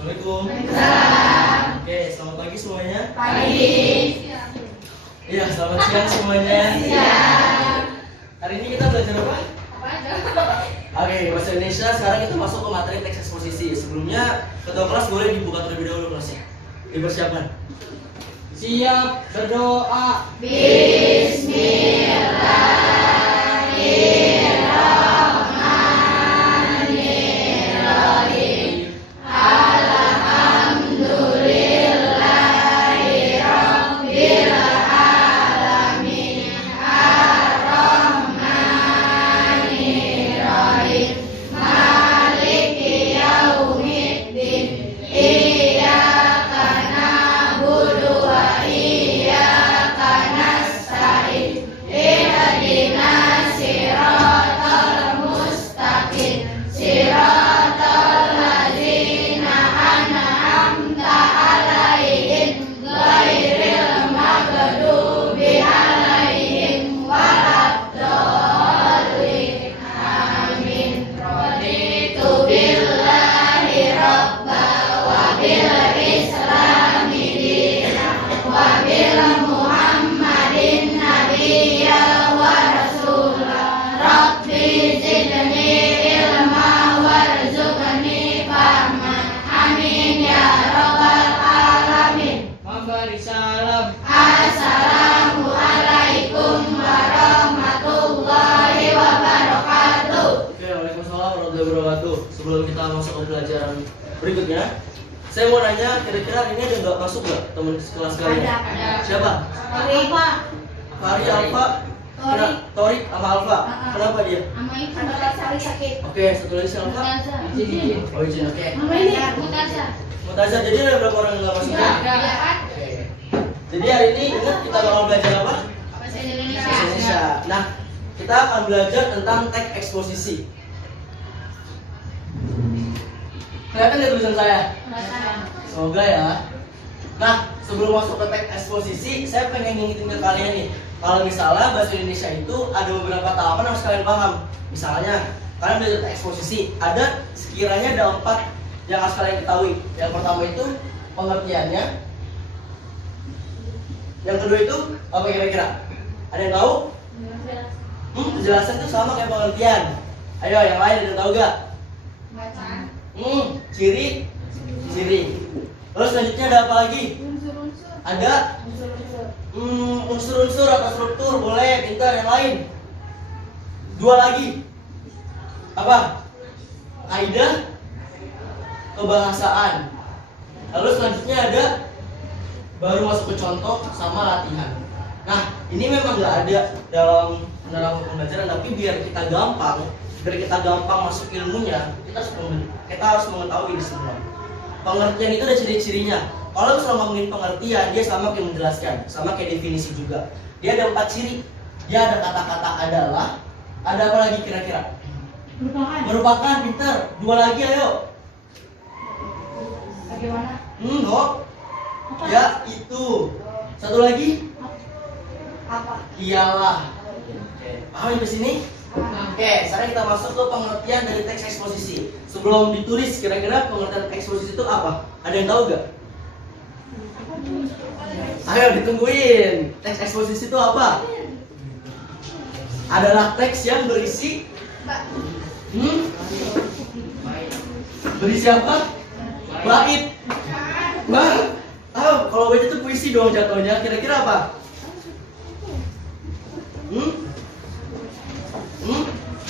Assalamualaikum. Waalaikumsalam. Oke, selamat pagi semuanya. Pagi. Iya, selamat siang semuanya. Siang. Hari ini kita belajar apa? Apa aja? Oke, bahasa Indonesia. Sekarang kita masuk ke materi teks eksposisi. Sebelumnya, ketua kelas boleh dibuka terlebih dahulu kelasnya. Dipersiapkan. Siap, berdoa. Bismillahirrahmanirrahim. Alhamdulillahirabbil alamin. Arrahmanirrahim. Maliki yaumiddin. Iyyaka na'budu wa iyyaka nasta'in. Ihdinas siratal mustaqim. Siratal ladzina an'amta 'alaihim ghairil maghdubi 'alaihim waladdallin. Amin. Raditu billahi rabba wa bil islami dina wa bil muhammadin nabiyya wa rasula. Rabbi zidni ilma warzuqni fahma. Amin ya rabbal alamin. Memberi salam. Assalamualaikum warahmatullahi wabarakatuh. Oke, waalaikumsalam warahmatullahi wabarakatuh. Sebelum kita masuk ke pelajaran berikutnya, saya mau nanya, kira-kira hari ini ada nggak masuk nggak teman kelas kalian? Ada. Siapa? Apa? Fahri, Alfa, Torik, sama Alfa. Kenapa dia? Sama itu Mutazah sakit. Oke, satu lagi si Alfa. Izin. Oh, izin, oke. Mama ini Mutazah. Mutazah, jadi ada berapa orang yang nggak masuk? Iya kan? Oke. Jadi hari ini ingat kita bakal belajar apa? Bahasa Indonesia. Bahasa Indonesia. Nah, kita akan belajar tentang teks eksposisi. Kelihatan nggak tulisan saya? Semoga ya. Nah, sebelum masuk ke teks eksposisi, saya pengen ngingetin ke kalian nih. Kalau misalnya bahasa Indonesia itu ada beberapa tahapan yang harus kalian paham. Misalnya, kalian belajar teks eksposisi, ada sekiranya ada 4 yang harus kalian ketahui. Yang pertama itu pengertiannya. Yang kedua itu apa kira-kira? Ada yang tahu? Penjelasan itu sama kayak pengertian. Ayo, yang lain ada yang tahu gak? Bacaan. Ciri. Terus selanjutnya ada apa lagi? Unsur-unsur. Ada unsur-unsur atau struktur, boleh, pintar. Yang lain 2 lagi. Apa? Kaidah kebahasaan. Lalu selanjutnya ada baru masuk ke contoh sama latihan. Nah, ini memang nggak ada dalam pembelajaran, tapi biar kita gampang masuk ilmunya, kita harus mengetahui ini semua. Pengertian itu ada ciri-cirinya. Kalau misalnya ngomongin pengertian, dia sama kayak menjelaskan, sama kayak definisi juga. Dia ada 4 ciri. Dia ada kata-kata adalah, ada apa lagi kira-kira? Merupakan, pintar. 2 lagi, ayo. Bagaimana? No. Ya, itu. 1 lagi? Apa? Iyalah. Paham sampai sini? Oke, sekarang kita masuk ke pengertian dari teks eksposisi. Sebelum ditulis, kira-kira pengertian teks eksposisi itu apa? Ada yang tahu gak? Ayo ditungguin. Teks eksposisi itu apa? Adalah teks yang berisi berisi apa? Bait. Kalau bait itu puisi dong jatuhnya. Kira-kira apa?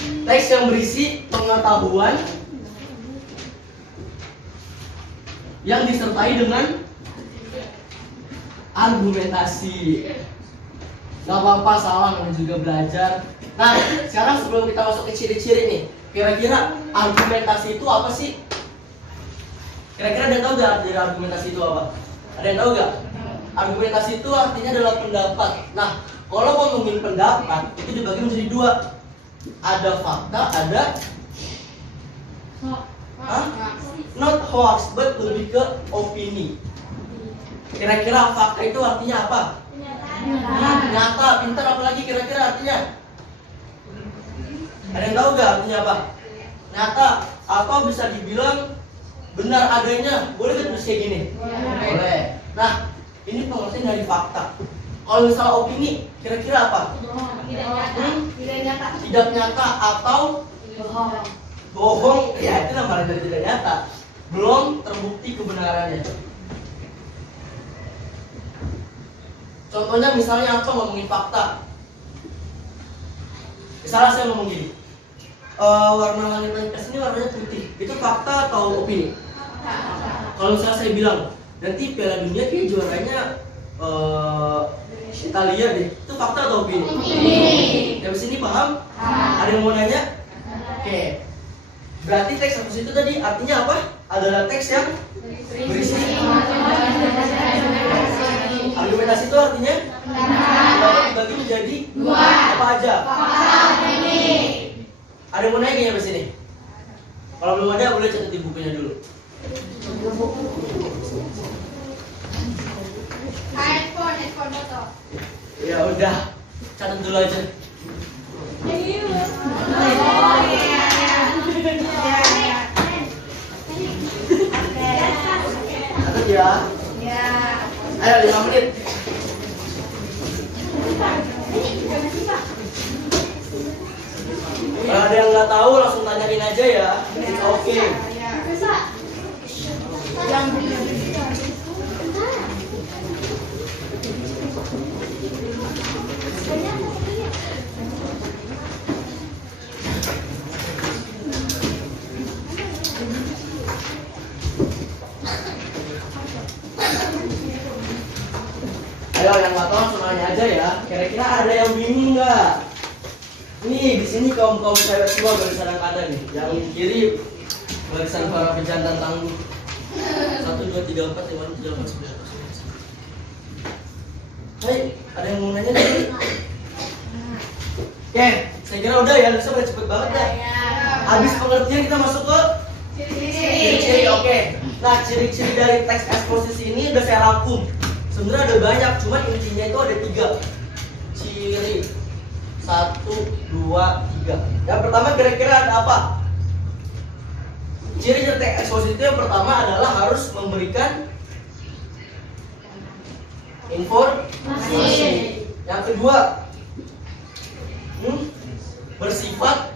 Teks yang berisi pengetahuan yang disertai dengan argumentasi. Gak apa-apa, salah, namanya juga belajar. Nah, sekarang sebelum kita masuk ke ciri-ciri nih, kira-kira argumentasi itu apa sih? Kira-kira ada yang tahu gak arti argumentasi itu apa? Ada yang tahu gak? Argumentasi itu artinya adalah pendapat. Nah, kalau ngomongin pendapat, itu dibagi menjadi 2. Ada fakta, ada not hoax, but lebih ke opini. Kira-kira fakta itu artinya apa? Nyata, pintar, apalagi kira-kira artinya? Ada yang tahu gak artinya apa? Nyata, atau bisa dibilang benar adanya, boleh kan tulis kayak gini? Boleh. Nah, ini pengertian dari fakta. Kalau misalnya opini, kira-kira apa? Tidak nyata atau bohong. Ya itu namanya dari tidak nyata. Belum terbukti kebenarannya. Contohnya misalnya apa ngomongin fakta. Misalnya saya ngomong gini, warna langit ini warnanya putih. Itu fakta atau opini? Kalau misalnya saya bilang nanti Piala Dunia kayak juaranya Italia deh, itu fakta atau opini? Yang sini paham? Ada yang mau nanya? Oke. Berarti teks hapus itu tadi artinya apa? Adalah teks yang berisi argumentasi itu artinya dapat dibagi menjadi apa aja? Ada yang mau nanya nggak sini? Kalau belum ada boleh catat di bukunya dulu. Handphone foto. Ya udah, catat dulu aja. Catat ya. Ayo 5 menit. Kalau ada yang nggak tahu langsung tanyain aja ya. Oke. Ayo yang nggak tahu langsung nanya aja ya. Kira-kira ada yang bingung nggak? Nih di sini kaum cewek semua barisan angkatan nih. Yang kiri barisan para pejantan tangguh. 1, 2, 3, 4, 5, 6, 7, 8, 9. Hai, ada yang mau nanya tadi? Oke, saya kira udah ya, bisa udah cepet banget ya. Habis pengertian kita masuk ke ciri-ciri. Oke. Nah, ciri-ciri dari teks eksposisi ini udah saya rangkum. Sebenarnya ada banyak, cuman intinya itu ada 3 ciri. 1, 2, 3. Yang pertama kira-kira ada apa? Ciri teks eksposisi itu yang pertama adalah harus memberikan informasi. Yang kedua, bersifat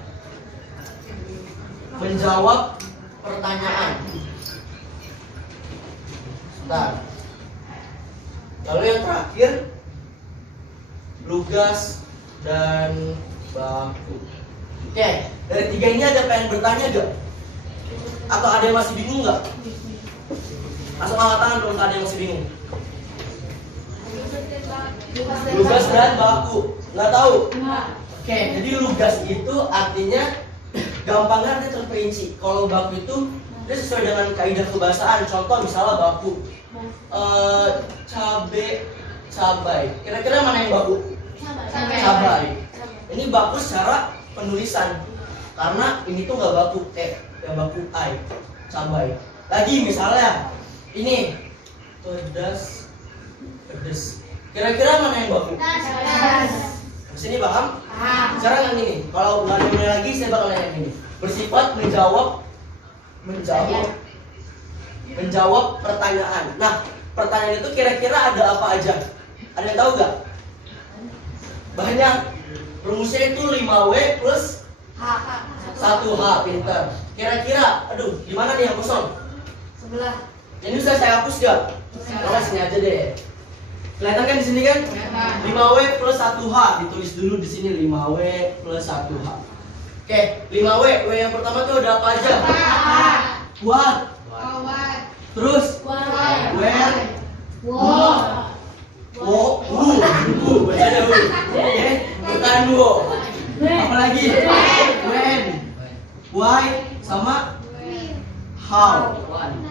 menjawab pertanyaan. Sebentar. Lalu yang terakhir, lugas dan baku. Oke, dari 3 ini ada pengen bertanya gak? Atau ada yang masih bingung gak? Langsung angkat tangan kalau ada yang masih bingung. Lugas dan baku, nggak tahu? Oke, jadi lugas itu artinya gampangnya dia terperinci. Kalau baku itu dia sesuai dengan kaidah kebahasaan. Contoh misalnya baku, cabai. Kira-kira mana yang baku? Cabai. Ini baku secara penulisan. Karena ini tuh nggak baku yang baku ai, cabai. Lagi misalnya ini pedas. Kira-kira mana yang baku? Sini paham? Sekarang yang ini. Kalau nggak ada mulai lagi, saya bakal yang ini. Bersifat menjawab pertanyaan. Nah, pertanyaan itu kira-kira ada apa aja? Ada yang tahu nggak? Banyak. Rumusnya itu 5W plus 1H. Pinter. Kira-kira, aduh, gimana nih yang kosong? Sebelah. Ini bisa saya hapus nggak? Kalau sini aja deh. Kelihatan kan di sini kan? 5W plus 1H. Ditulis dulu di sini 5W plus 1H. Oke, 5W. W yang pertama tuh ada apa aja? What? Terus? Where? Bacanya W. Oke, bukan wo. Apalagi? When? Why? Sama? How?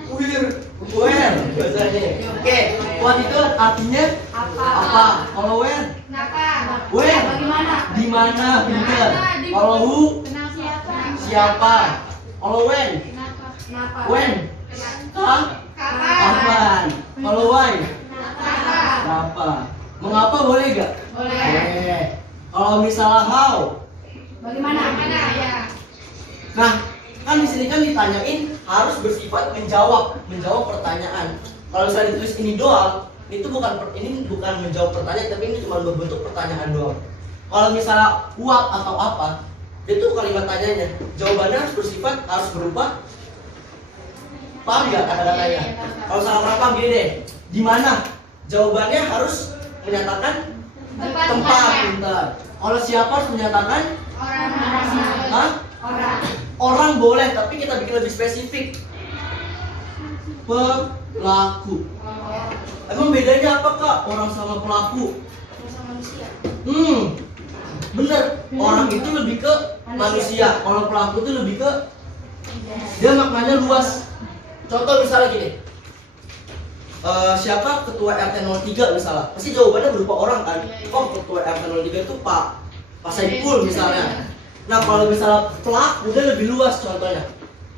Where? Bahasanya. Oke, what itu artinya apa? Kalau where? Where? Di mana? Pinter. Kalau who? Siapa? Kalau when? When? Kapan? Kalau why? Kenapa? Mengapa boleh gak? Boleh. Kalau misalnya how? Bagaimana? Nah, Kan di sini kan ditanyain harus bersifat menjawab pertanyaan. Kalau misalnya ditulis ini doang, itu ini bukan menjawab pertanyaan, tapi ini cuma berbentuk pertanyaan doang. Kalau misalnya what atau apa, itu kalimat tanyanya. Jawabannya harus berupa, paham nggak kata-katanya? Kalau salah apa gini deh, di mana? Jawabannya harus menyatakan tempat. Bentar. Kalau siapa harus menyatakan orang boleh, tapi kita bikin lebih spesifik. Pelaku. Emang bedanya apa kak? Orang sama pelaku? Bener. Orang itu lebih ke manusia. Kalau pelaku itu lebih ke dia maknanya luas. Contoh misalnya gini. Siapa ketua RT 03 misalnya? Pasti jawabannya berupa orang kan? Oh, ketua RT 03 itu Pak Saiful misalnya. Nah, kalau misalnya pelaku dia lebih luas contohnya.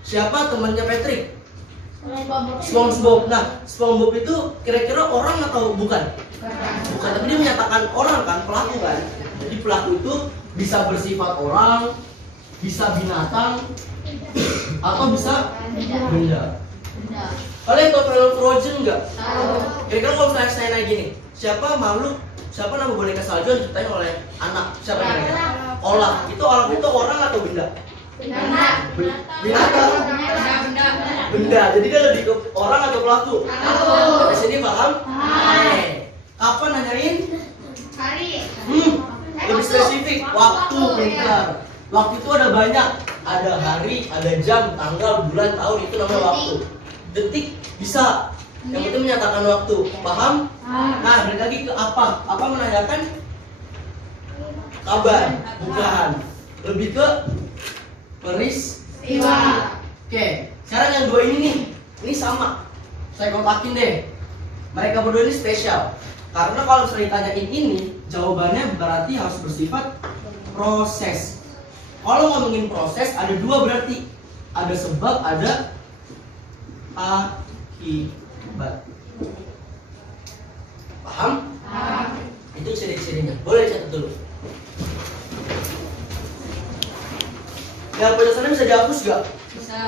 Siapa temannya Patrick? SpongeBob. Nah, SpongeBob itu kira-kira orang atau bukan? Bukan, tapi dia menyatakan orang kan, pelaku kan. Jadi pelaku itu bisa bersifat orang, bisa binatang, atau bisa benda. Kalian tahu film Frozen nggak? Kira-kira kalau misalnya saya nanya gini, siapa nama boneka salju yang diciptain oleh anak? Siapa namanya? Olaf. Itu Olaf itu orang atau benda? Binatang. Benda. Jadi dia lebih ke orang atau pelaku? Di sini paham? Kapan nanyain? Hari. Lebih spesifik. Waktu, pintar. Waktu itu ada banyak. Ada hari, ada jam, tanggal, bulan, tahun, itu namanya waktu. Detik bisa. Yang itu menyatakan waktu. Paham? Nah, balik lagi ke apa? Apa menanyakan kabar? Bukan. Lebih ke peristiwa. Oke, sekarang yang dua ini nih, ini sama. Saya kontakin deh. Mereka berdua ini spesial. Karena kalau misalnya ditanyain ini, jawabannya berarti harus bersifat proses. Kalau ngomongin proses, ada dua berarti. Ada sebab, ada akibat. Paham? Itu ciri-cirinya. Boleh catat dulu. Yang penjelasannya bisa dihapus gak? Bisa.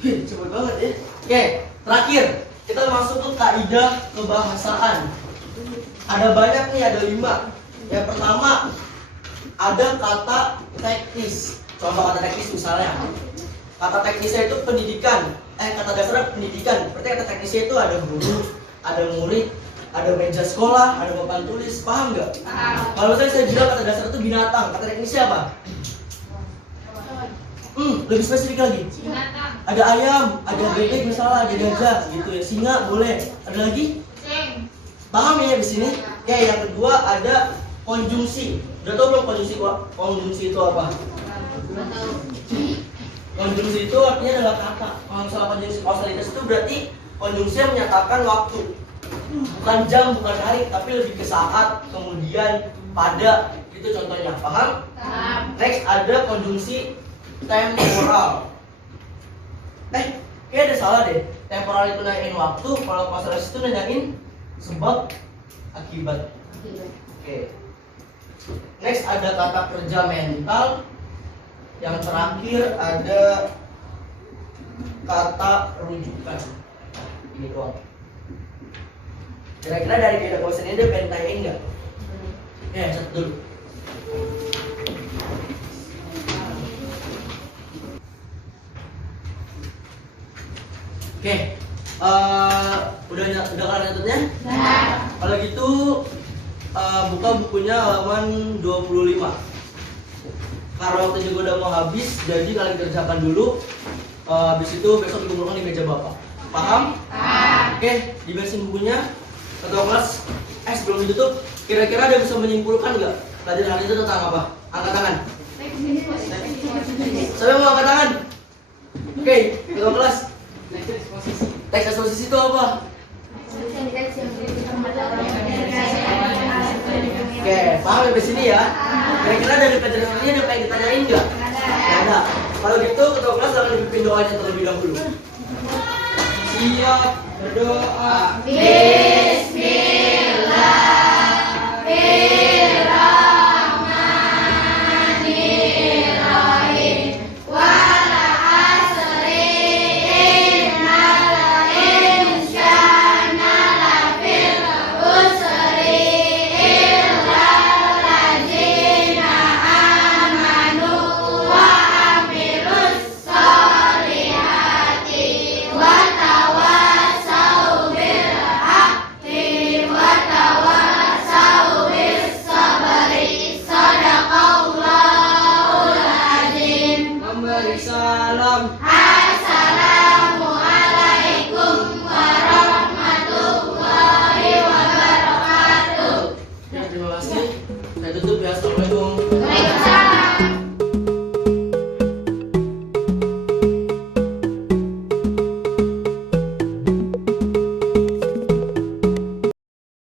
Cepet banget ya. Oke, terakhir kita masuk ke kaidah kebahasaan. Ada banyak nih, ada 5. Yang pertama ada kata teknis. Contoh kata teknis misalnya. Kata teknisnya itu pendidikan. Kata dasarnya pendidikan. Berarti kata teknisnya itu ada guru, ada murid, ada meja sekolah, ada papan tulis. Paham nggak? Kalau saya bilang kata dasar itu binatang, kata teknisnya apa? Lebih spesifik lagi. Ada ayam, ada bebek misalnya, ada gajah gitu ya. Singa boleh. Ada lagi? Paham ya di sini? Oke, yang kedua ada konjungsi. Udah tau belum konjungsi itu apa? Konjungsi itu artinya adalah kata. Kalau misalnya konjungsi kausalitas itu berarti konjungsi menyatakan waktu. Bukan jam, bukan hari, tapi lebih ke saat, kemudian, pada. Itu contohnya. Paham? Next ada konjungsi temporal. Kayaknya ada salah deh. Temporal itu nanyain waktu, kalau kausalitas itu nanyain sebab akibat. Oke. Next ada kata kerja mental. Yang terakhir ada kata rujukan. Ini doang. Kira-kira dari kaidah bosan ini dia pengen tanyain nggak? Ya, satu dulu. Oke, udah kalian nyatetnya? Kalau gitu buka bukunya halaman 25. Karena waktu juga udah mau habis, jadi kalian kerjakan dulu. Habis itu besok dikumpulkan di meja bapak. Paham? Oke, dibersihin bukunya. Ketua kelas, sebelum ditutup, kira-kira ada bisa menyimpulkan nggak pelajaran hari itu tentang apa? Angkat tangan. Siapa mau angkat tangan? Oke, ketua kelas. Teks eksposisi itu apa? Oke, paham sampai sini ya? Kira-kira dari pelajaran hari ini ada yang ditanyain nggak? Nggak ada. Kalau gitu ketua kelas akan dipimpin doanya terlebih dahulu. Siap berdoa. Bismillah.